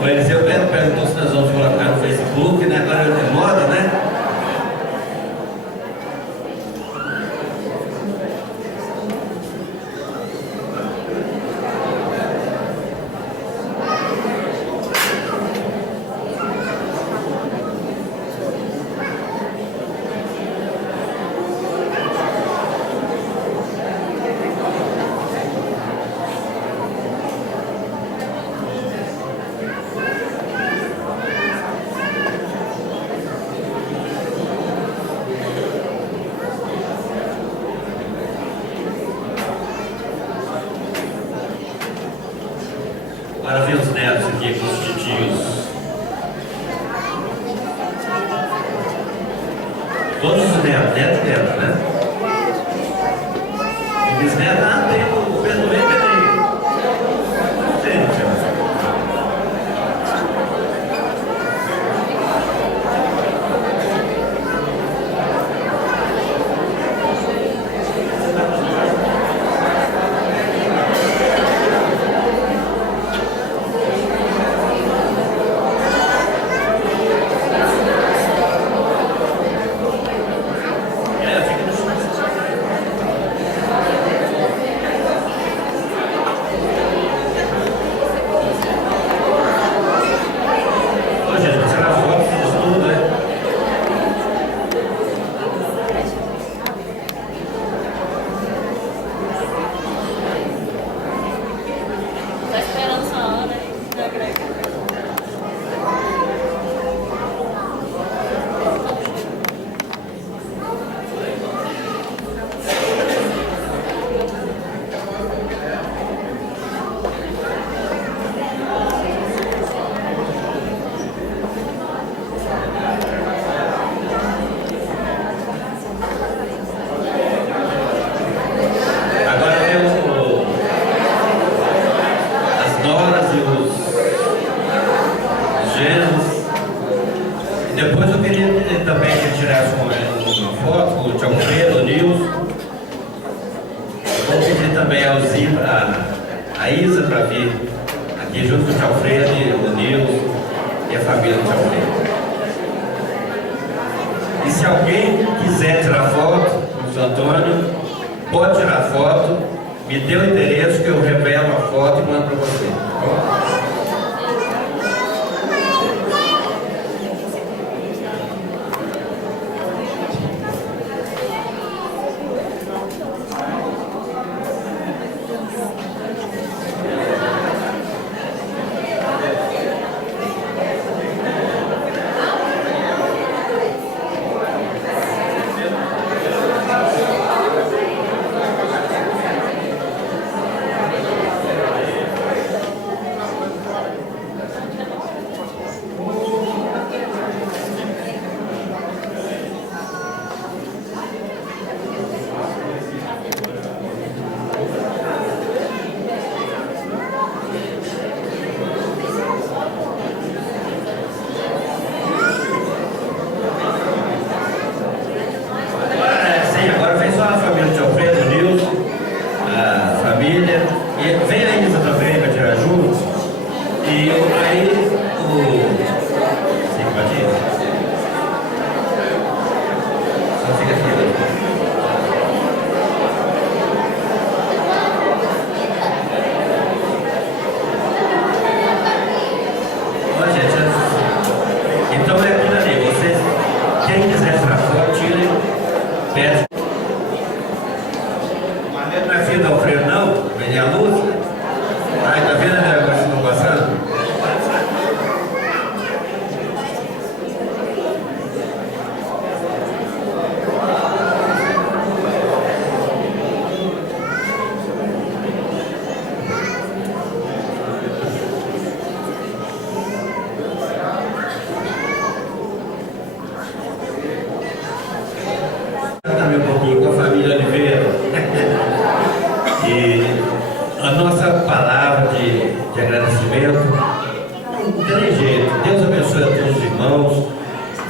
O Eliseu perguntou se nós vamos colocar no Facebook, né? Agora é moda, né? Agora vem os netos aqui com os titios. Todos os netos, né? E bisnetos, tem o Pedro Pedro. Tem, depois eu queria também que ele tirasse uma foto com o Tchau Fredo, o Nilson. Vou pedir também a Isa para vir aqui junto com o Tchau Fredo, o Nilson e a família do Tchau Fredo. E se alguém quiser tirar foto com o São Antônio, pode tirar foto, me dê o endereço que eu revelo a foto e mando para você. Tá bom?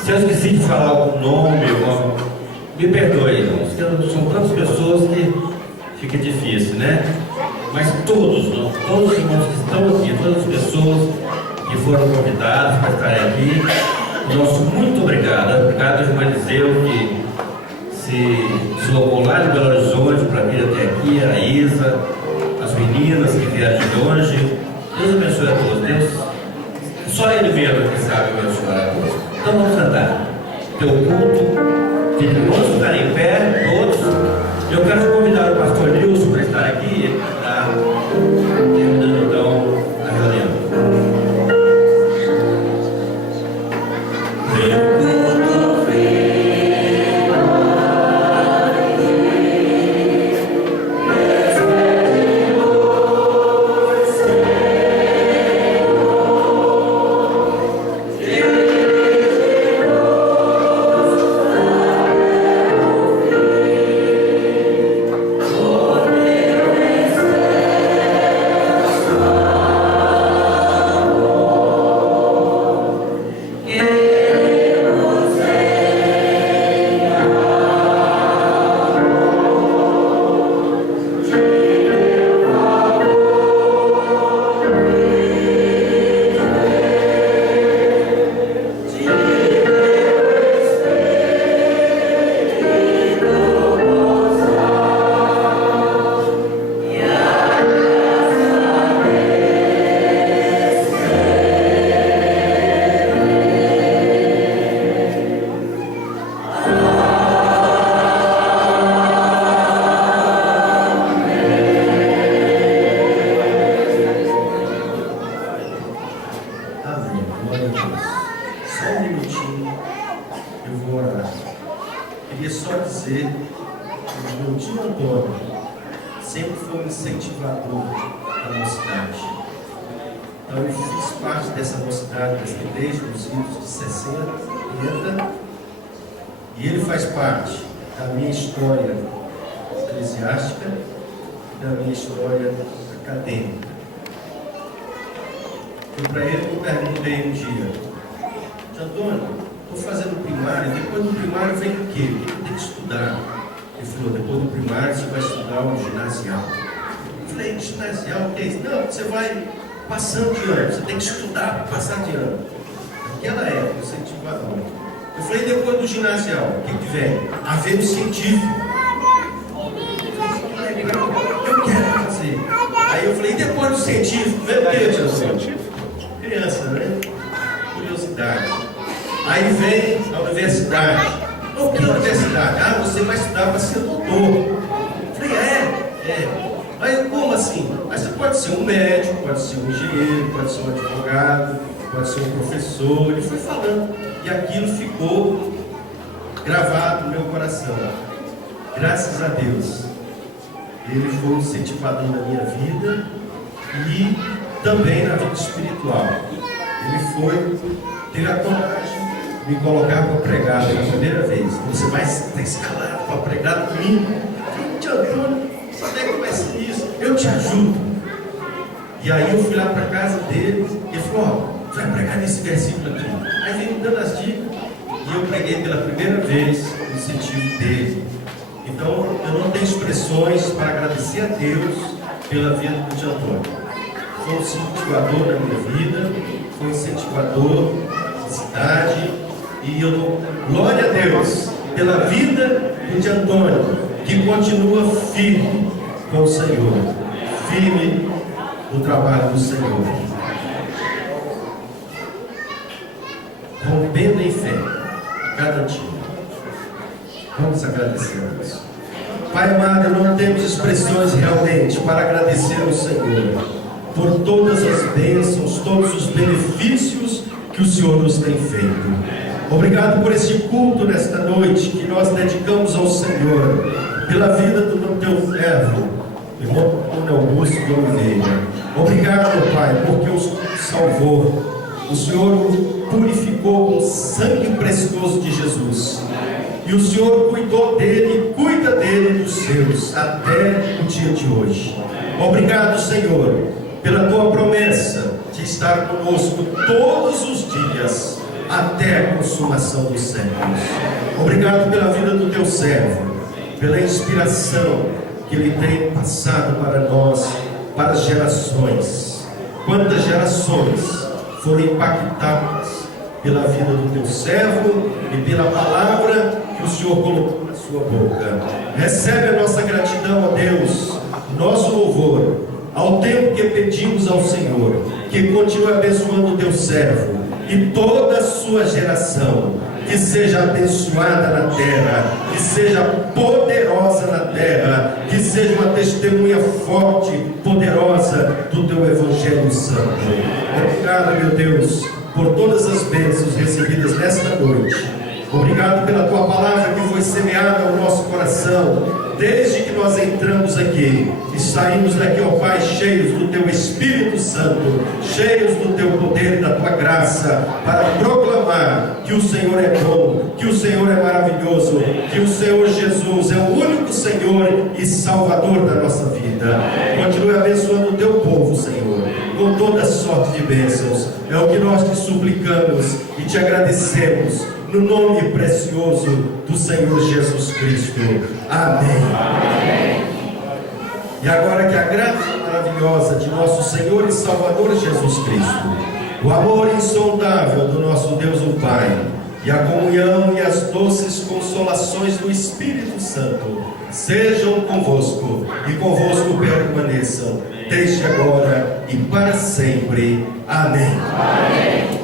Se eu esqueci de falar algum nome, me perdoe, irmãos, são tantas pessoas que fica difícil, né? Mas todos os irmãos que estão aqui, todas as pessoas que foram convidadas para estarem aqui, nosso muito obrigado. Obrigado ao irmão Eliseu, que se deslocou lá de Belo Horizonte para vir até aqui, a Isa, as meninas que vieram de longe. Deus abençoe a todos. Deus, só Ele mesmo que sabe abençoar a todos. Então vamos cantar. Teu culto, vamos ficar em pé, todos. Eu quero convidar o pastor Nilson para estar aqui, ele está terminando então a reunião. E ele faz parte da minha história eclesiástica e da minha história acadêmica. E para ele eu perguntei um dia: Antônio, estou fazendo primário, depois do primário vem o quê? Eu tenho que estudar. Ele falou: depois do primário você vai estudar o ginasial. Eu falei: ginasial, o que é isso? Não, você vai passando de ano, você tem que estudar para passar de ano. Naquela época, eu incentivador. Eu falei: depois do ginasial, o que vem? Haver o científico. Eu quero fazer. Aí eu falei: depois do científico, vem o que, tio? Criança, né? Curiosidade. Aí vem a universidade. O que é a universidade? Ah, você vai estudar para ser doutor. Eu falei: é. Aí como assim? Aí você pode ser um médico, pode ser um engenheiro, pode ser um advogado, pode ser um professor. Ele foi falando. E aquilo ficou gravado no meu coração. Graças a Deus. Ele foi um incentivador na minha vida e também na vida espiritual. Ele teve a coragem de me colocar para pregar pela primeira vez. Você vai estar escalado para pregar domingo. Tio Antônio, como é que vai ser isso? Eu te ajudo. E aí eu fui lá para a casa dele e ele falou: ó, vai pregar nesse versículo aqui. Aí veio me dando as dicas e eu preguei pela primeira vez o incentivo dele. Então eu não tenho expressões para agradecer a Deus pela vida do tio Antônio. Foi um incentivador na minha vida, foi um incentivador da cidade, e eu dou glória a Deus pela vida do tio Antônio, que continua firme com o Senhor, firme no trabalho do Senhor, rompendo em fé cada dia. Vamos agradecer a Deus. Pai amado, não temos expressões realmente para agradecer ao Senhor por todas as bênçãos, todos os benefícios que o Senhor nos tem feito. Obrigado por esse culto nesta noite que nós dedicamos ao Senhor, pela vida do teu servo, irmão Augusto de Oliveira. Obrigado, Pai, porque o salvou. O Senhor o purificou com o sangue precioso de Jesus. E o Senhor cuidou dele, cuida dele dos seus, até o dia de hoje. Obrigado, Senhor, pela tua promessa de estar conosco todos os dias, até a consumação dos séculos. Obrigado pela vida do teu servo, pela inspiração que Ele tem passado para nós, para as gerações. Quantas gerações foram impactadas pela vida do teu servo e pela palavra que o Senhor colocou na sua boca. Recebe a nossa gratidão, ó Deus, nosso louvor, ao tempo que pedimos ao Senhor, que continue abençoando o teu servo e toda a sua geração, que seja abençoada na terra, que seja poderosa na terra, que seja uma testemunha forte, poderosa do teu Evangelho Santo. Obrigado, meu Deus, por todas as bênçãos recebidas nesta noite. Obrigado pela tua palavra que foi semeada ao nosso coração, desde que nós entramos aqui e saímos daqui, ó Pai, cheios do teu Espírito Santo, cheios do teu poder e da tua graça, para proclamar que o Senhor é bom, que o Senhor é maravilhoso, que o Senhor Jesus é o único Senhor e Salvador da nossa vida. Continue abençoando o teu povo, Senhor, com toda sorte de bênçãos. É o que nós te suplicamos e te agradecemos, no nome precioso do Senhor Jesus Cristo. Amém. E agora que a graça maravilhosa de nosso Senhor e Salvador Jesus Cristo, o amor insondável do nosso Deus o Pai, e a comunhão e as doces consolações do Espírito Santo sejam convosco e convosco permaneçam, desde agora e para sempre. Amém.